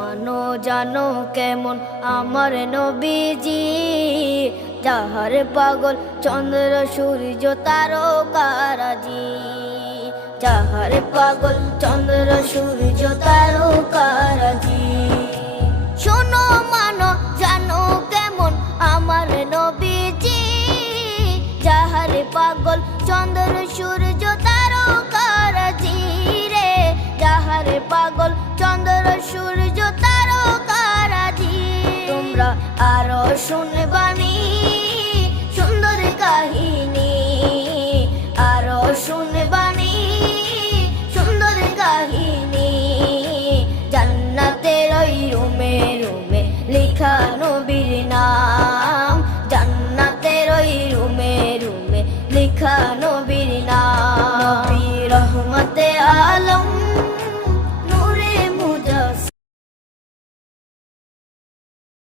মানো জানো কেমন আমার নবীজি, যাহার পাগল চন্দ্র সূর্য তারকারাজি, যাহার পাগল চন্দ্র সূর্য তারকারাজি। শোনো মানো জানো কেমন আমার নবীজি, যাহার পাগল চন্দ্র সূর্য তারকারাজি রে, যাহার পাগল চন্দ্র সূর্য তারকারাজি। তোমরা আরো শুনে